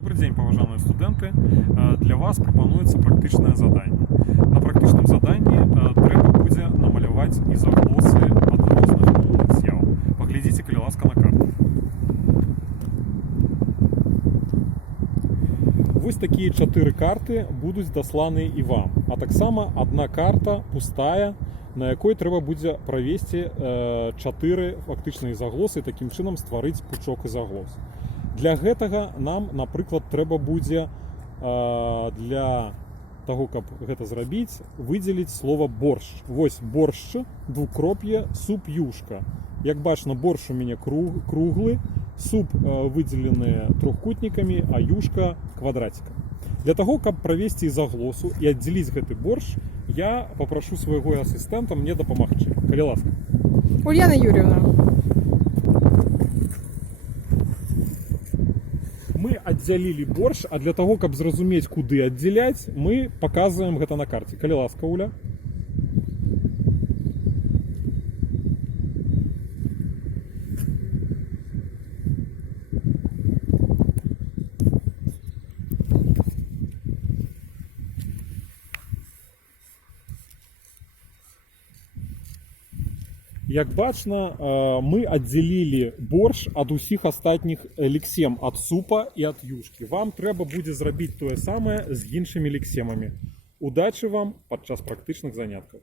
Добрый день, паважаныя студэнты. Для вас прапануецца практычнае заданне. На практычным заданні трэба будзе намаляваць ізаглосы ад розных моўных з'яў. Паглядзіце, калі ласка, на карту. Вось такія 4 карты будуць дасланы і вам. А таксама одна карта пустая, на якой трэба будзе правесці 4 фактычныя ізаглосы, такім чынам стварыць пучок ізаглос. Для гэтага нам, напрыклад, трэба будзе для таго, каб гэта зрабіць, выдзеліць слова борщ. Вось борщ, двукроп'е, суп, юшка. Як бачна, борщ у мяне круглы, суп выдзелены трохкутнікамі, а юшка квадратиком. Для таго, каб правесці ізаглосу і аддзяліць гэты борщ, я папрашу свайго асістэнта мне дапамагчы. Калі ласка. Ульяна Юрьевна. Мы аддзялілі борщ, а для таго, каб зразумець, куды аддзяляць, мы паказваем гэта на карце. Калі ласка, Уля. Як бачна, мы аддзялілі борщ ад усіх астатніх лексем, ад супа і ад юшкі. Вам трэба будзе зрабіць тое самае з іншымі лексемамі. Удачы вам падчас практычных заняткаў.